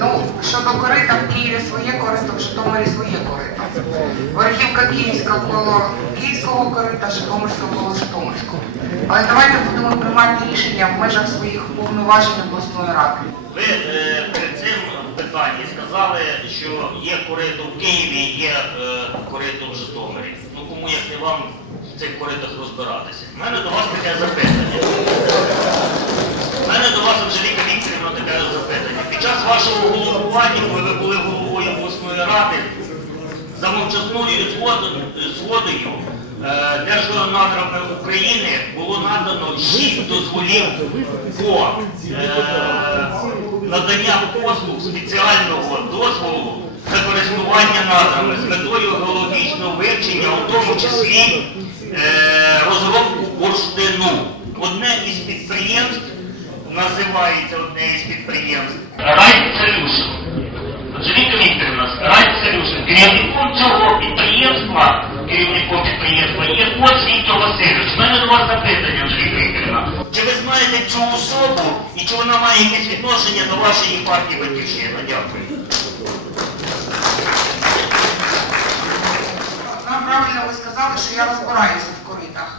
Ну, щодо корита в Києві своє корито, в Житомирі своє корито. Верхівка Київська коло Київського корита, Житомирська коло Житомирського. Але давайте будемо приймати рішення в межах своїх повноважень обласної ради. Ви е, перед цим питанні сказали, що є корито в Києві, є е, корито в Житомирі. Ну кому як не вам в цих коритах розбиратися? У мене до вас таке запитання. У мене до вас, Анжеліка запитання. Під час вашого головування, коли ви були головою обласної ради, за мовчасною згодою, е, Держгеонадрами України було надано 6 дозволів по е, надання послуг спеціального дозволу на користування надрами з метою геологічного вивчення, у тому числі е, розробку бурштину. Одне із підприємств називається одне із підприємств Райт Солюшн. Анжеліка Вікторівна, Райт Солюшн, керівником цього підприємства, керівником підприємства є Віктор Васильович. У мене до вас запитання, Анжеліка Вікторівна. Чи ви знаєте цю особу і чи вона має якесь відношення до вашої партії Батьківщина? Дякую. Нам правильно ви сказали, що я розбираюся в коритах.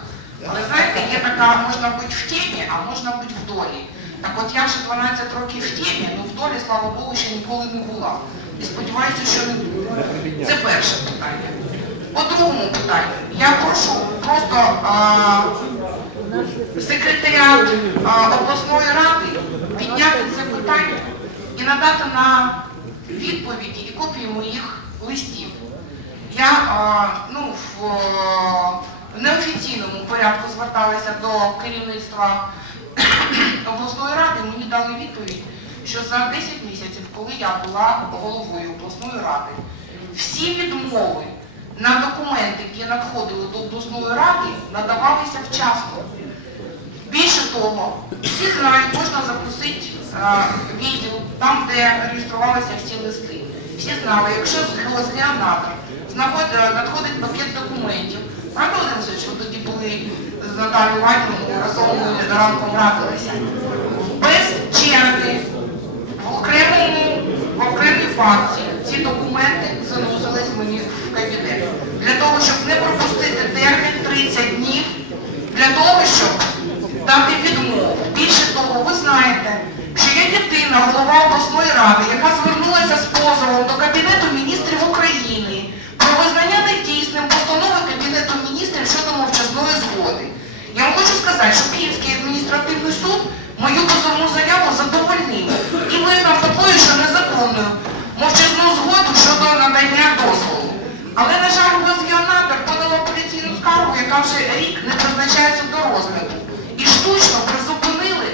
Але знаєте, є така, можна бути в темі, а можна бути в долі. Так от я вже 12 років в темі, але в долі, слава Богу, ще ніколи не була. І сподіваюся, що не буду. Це перше питання. По другому питанню, я прошу просто а, секретаріат а, обласної ради підняти це питання і надати на відповіді і копії моїх листів. Я а, ну, в е, неофіційному порядку зверталася до керівництва обласної ради, мені дали відповідь, що за 10 місяців, коли я була головою обласної ради, всі відмови на документи, які надходили до обласної ради, надавалися вчасно. Більше того, всі знають, можна запросити відділ, там, де реєструвалися всі листи. Всі знали, якщо знаходить, надходить пакет документів, правда, Володимир Васильович, ви тоді були з Наталією Іванівною, разом ми ранком радилися, без в окремому, в окремій факції ці документи заносились мені в кабінет. Для того, щоб не пропустити термін 30 днів, для того, щоб дати відмову. Більше того, ви знаєте, що я єдина голова обласної ради, яка звернулася з позовом до Кабінету міністрів України про визнання недійсним постанови Кабінету міністрів щодо мовчазної згоди. Я вам хочу сказати, що Київський адміністративний суд мою позовну заяву задовольнив і визнав такою, що незаконною мовчазну згоду щодо надання дозволу. Але, на жаль, Госгеонатор подала апеляційну вже рік не призначається до розгляду. І штучно призупинили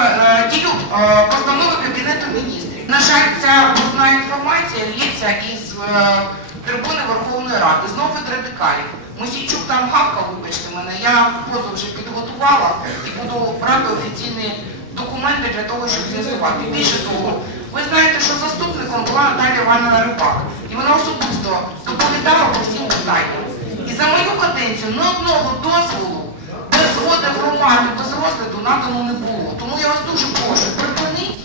е, дію е, постанови Кабінету міністрів. На жаль, ця брудна інформація лється із е, трибуни Верховної Ради, знову від радикалів. Мосійчук там гавкав, вибачте мене, я позов вже підготувала і буду брати офіційні документи для того, щоб з'ясувати. Більше того, ви знаєте, що заступником була Наталія Івановна Рибак, і вона особисто доповідала по всім питанням. І за мою каденцію ні одного дозволу без без розгляду надано не було. Тому я вас дуже прошу, припиніть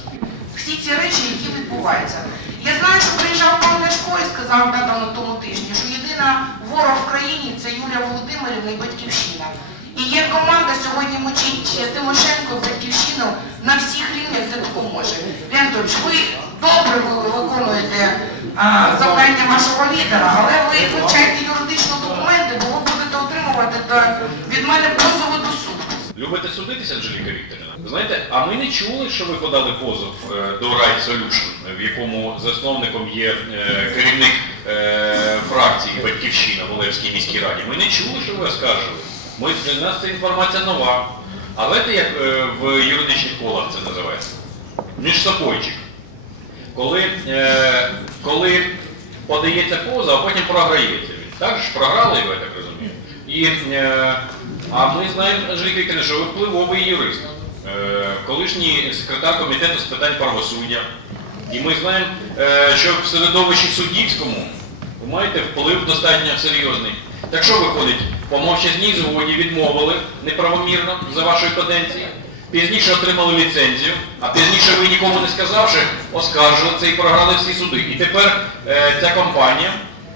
всі ці речі, які відбуваються. Я знаю, що приїжджав пан Ляшко і сказав да, на тому тижні, що єдина ворог в країні це Юлія Володимирівна і Батьківщина. І є команда сьогодні мочить Тимошенко і Батьківщину на всіх рівнях, де допоможе. Леонтович, ви добре виконуєте завдання вашого лідера, але ви вивчайте юридичні документи, бо ви будете отримувати від мене суду. Любите судитися, Анжеліка Вікторівна? Знаєте, а ми не чули, що ви подали позов е, до Right Solution, в якому засновником є е, керівник е, фракції Батьківщина в Олевській міській раді. Ми не чули, що ви оскаржили. Ми, для нас ця інформація нова. А знаєте, як в юридичних колах це називається? Між собойчик. Коли, подається позов, а потім програється. Так ж програли я так розумію. І, е, а ми знаємо, Анжеліка Вікторівна, що ви впливовий юрист, е, колишній секретар комітету з питань правосуддя. І ми знаємо, е, що в середовищі суддівському ви маєте вплив достатньо серйозний. Так що виходить, по мовчазній згоді відмовили неправомірно за вашої каденції. пізніше отримали ліцензію, а пізніше ви нікому не сказавши, оскаржили це і програли всі суди. І тепер е, ця компанія,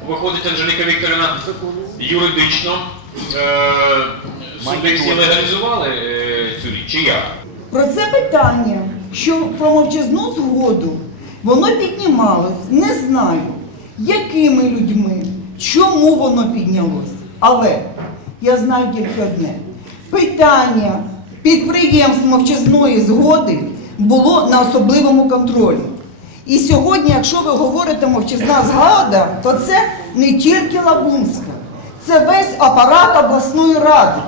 виходить Анжеліка Вікторівна, юридично суди легалізували е, цю річ, чи як? Про це питання, що про мовчазну згоду, воно піднімалось, не знаю, якими людьми, чому воно піднялось. Але я знаю тільки одне: питання підприємств мовчазної згоди було на особливому контролі. І сьогодні, якщо ви говорите мовчазна згода, то це не тільки Лабунська, це весь апарат обласної ради.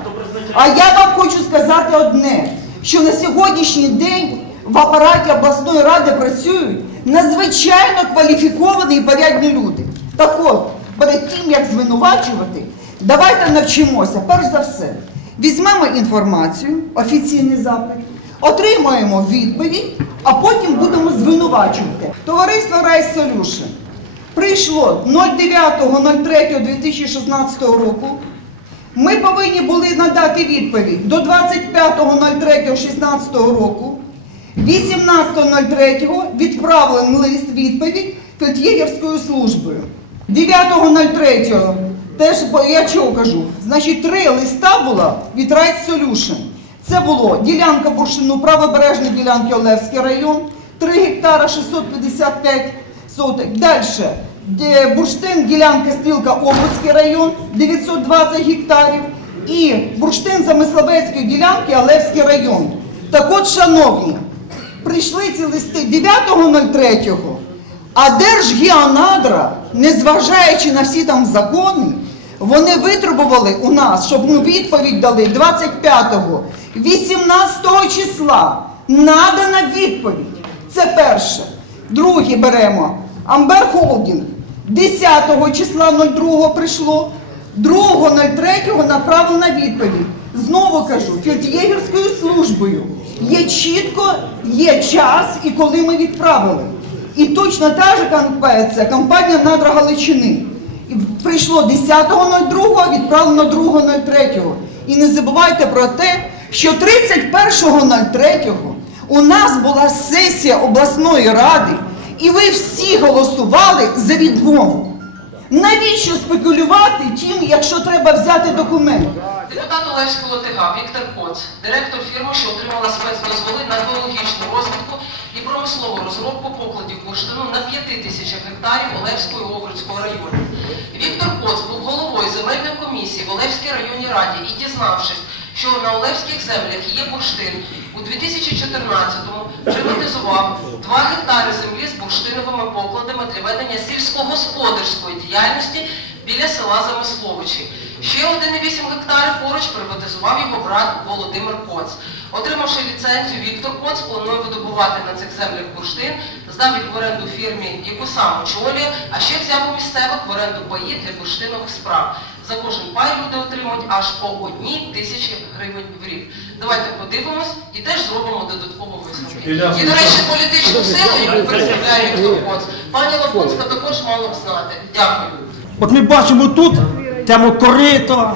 А я вам хочу сказати одне, що на сьогоднішній день в апараті обласної ради працюють надзвичайно кваліфіковані і порядні люди. Так от, перед тим як звинувачувати, давайте навчимося, перш за все, візьмемо інформацію, офіційний запит, отримаємо відповідь, а потім будемо звинувачувати. Товариство Rice Solution прийшло 09.03.2016 року. Ми повинні були надати відповідь до 25.03.16 року. 18.03 відправлений лист відповідь Фельд'єгерською службою. 9.03 теж я чого кажу? Значить, три листа було від Right Solution. Це було ділянка бурштину, правобережної ділянки Олевський район, 3 гектара 655 соток. Далі бурштин, ділянка стрілка Обруцький район 920 гектарів і бурштин Замисловецької ділянки Олевський район. Так от, шановні, прийшли ці листи 9.03, а Держгеонадра, незважаючи на всі там закони, вони витребували у нас, щоб ми відповідь дали 25-го, 18 числа. Надана відповідь. Це перше. Друге беремо. Амбер Холдінг 10 числа 02 прийшло, 2.03 направлена відповідь. Знову кажу, фельд'єгерською службою. Є чітко, є час і коли ми відправили. І точно та ж компанія, компанія Надра Галичини. Прийшло 10.02, відправлено 2.03. І не забувайте про те, що 31.03 у нас була сесія обласної ради, і ви всі голосували за відмову. Навіщо спекулювати тим, якщо треба взяти документ? Депутат Олевського ОТГ Віктор Коц, директор фірми, що отримала спецдозволи на геологічну розвідку і промислову розробку покладів бурштину на 5 тисячах гектарів Олевського і Овруцького району. Віктор Коц був головою земельної комісії в Олевській районній раді і дізнавшись, що на Олевських землях є бурштин, у 2014-му приватизував 2 гектари землі з бурштиновими покладами для ведення сільськогосподарської діяльності біля села Замисловичі. Ще 1,8 гектари поруч приватизував його брат Володимир Коц. Отримавши ліцензію, Віктор Коц планує видобувати на цих землях бурштин, здав їх в оренду фірмі, яку сам очолює, а ще взяв у місцевих в оренду паї для бурштинових справ. За кожен пай люди отримують аж по одній тисячі гривень в рік. Давайте подивимось і теж зробимо додатково висновки. І, до речі, політичну силу, яку представляє Віктор Коц, пані Лапунська також мала б знати. Дякую. От ми бачимо тут тему корита,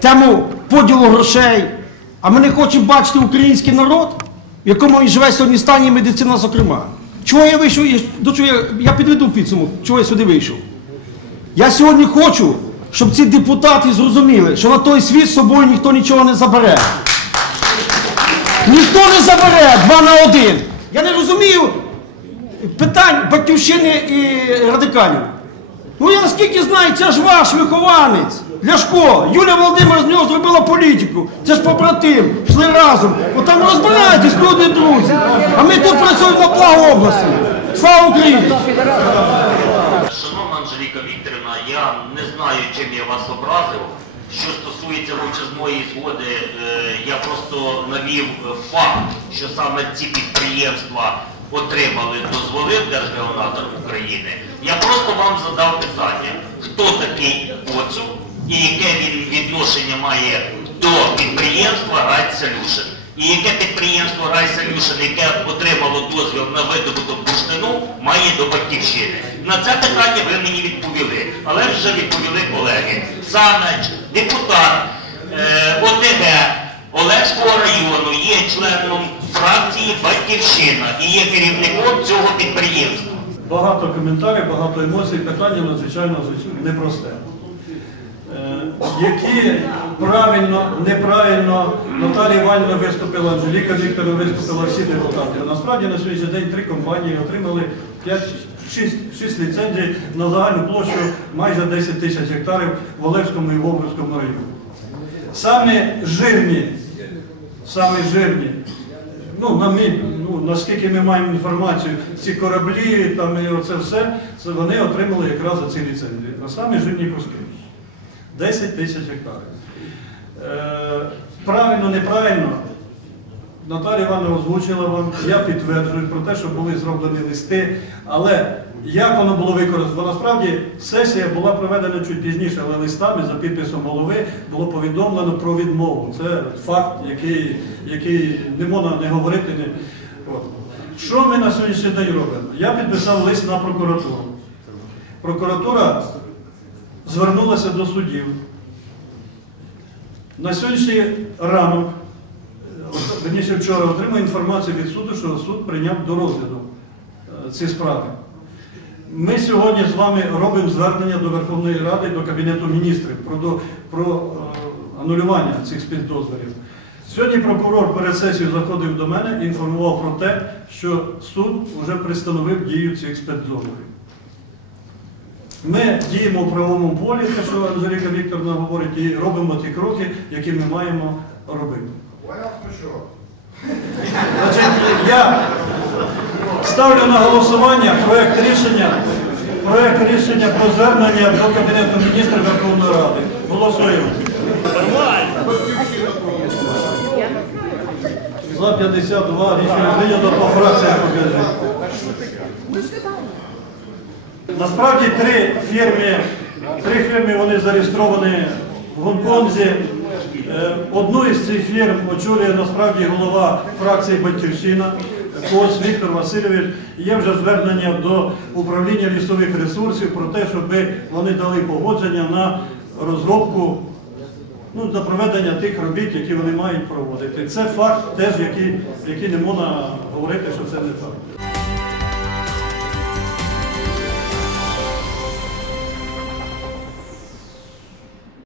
тему поділу грошей. А ми не хочемо бачити український народ, в якому він живе сьогодні стані медицина, зокрема. Чого я вийшов? До чого я, я підведу підсумок, чого я сюди вийшов. Я сьогодні хочу, щоб ці депутати зрозуміли, що на той світ з собою ніхто нічого не забере. Ніхто не забере два на один. Я не розумію питань батьківщини і радикалів. Ну я наскільки знаю, це ж ваш вихованець. Ляшко, Юлія Володимирівна з нього зробила політику. Це ж побратим, йшли разом. От там розбирайтесь, люди друзі. А ми тут працюємо на благо області. Слава Україні! Шановна Анжеліка Вікторівна, я не знаю, чим я вас образив. Що стосується мовчазної згоди, е, я просто навів факт, що саме ці підприємства отримали дозволи в Держгеонадр України. Я просто вам задав питання, хто такий Коцу і яке він відношення має до підприємства Райт Solution. І яке підприємство Рай яке отримало дозвіл на видобуток бурштину, має до батьківщини? На це питання ви мені відповіли, але вже відповіли колеги. Саме депутат е, ОТГ Олевського району є членом фракції Батьківщина і є керівником цього підприємства. Багато коментарів, багато емоцій, питання надзвичайно непросте. Які правильно, неправильно Наталія Іванівна виступила, Анжеліка Вікторовна виступила, всі депутати. Насправді на сьогоднішній день три компанії отримали 5, 6, 6 ліцензій на загальну площу майже 10 тисяч гектарів в Олевському і в Обрівському районі. Самі жирні, самі жирні ну, на мій, ну, наскільки ми маємо інформацію, ці кораблі там і оце все, це вони отримали якраз за ці ліцензії. На самі жирні куски. 10 тисяч гектарів. Е, правильно, неправильно. Наталія Івановна озвучила вам, я підтверджую про те, що були зроблені листи, але як воно було використано? Насправді сесія була проведена чуть пізніше, але листами за підписом голови було повідомлено про відмову. Це факт, який, який не можна не говорити. Не... От. Що ми на сьогоднішній день робимо? Я підписав лист на прокуратуру. Прокуратура звернулася до судів. На сьогоднішній ранок От, Верніше вчора отримав інформацію від суду, що суд прийняв до розгляду е, ці справи. Ми сьогодні з вами робимо звернення до Верховної Ради, до Кабінету міністрів про, про е, анулювання цих спецдозволів. Сьогодні прокурор перед сесією заходив до мене і інформував про те, що суд вже пристановив дію цих спецдозволів. Ми діємо в правовому полі, те, що Анжеліка Вікторовна говорить, і робимо ті кроки, які ми маємо робити. Значить, я ставлю на голосування проект рішення, проект рішення про звернення до Кабінету міністрів Верховної Ради. Голосуємо. За 52 рішення прийнято по фракціях покажи. Насправді три фірми, три фірми вони зареєстровані в Гонконзі. Е, Одну із цих фірм очолює насправді голова фракції Батьківщина Кос Віктор Васильович. Є вже звернення до управління лісових ресурсів про те, щоб вони дали погодження на розробку, ну, на проведення тих робіт, які вони мають проводити. Це факт теж, який, який не можна говорити, що це не так.